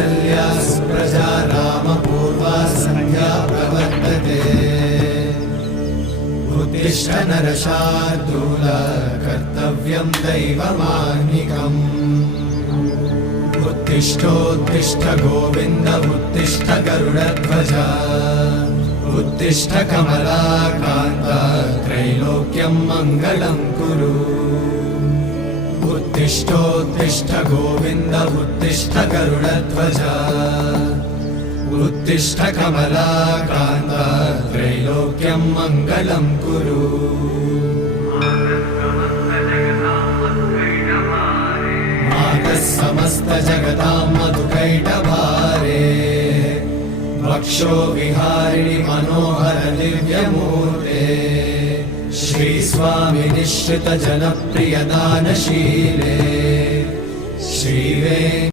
कौसल्या सुप्रजा रामपूर्वा सन्ध्या प्रवर्तते उत्तिष्ठ नरशार्दूल कर्तव्यं दैवमाह्निकम् उत्तिष्ठोत्तिष्ठ गोविन्द उत्तिष्ठ गरुडध्वज उत्तिष्ठ कमलाकान्त त्रैलोक्यं मङ्गलं कुरु उत्तिष्ठोत्तिष्ठ गोविन्द उत्तिष्ठ गरुडध्वज उत्तिष्ठ कमलाकान्त त्रैलोक्यं मङ्गलं कुरु मातः समस्त जगतां मधुकैटभारे वक्षो विहारिणि मनोहर दिव्यमूर्ते श्रीस्वामि निश्चित जनप्रिय दानशीले श्रीवे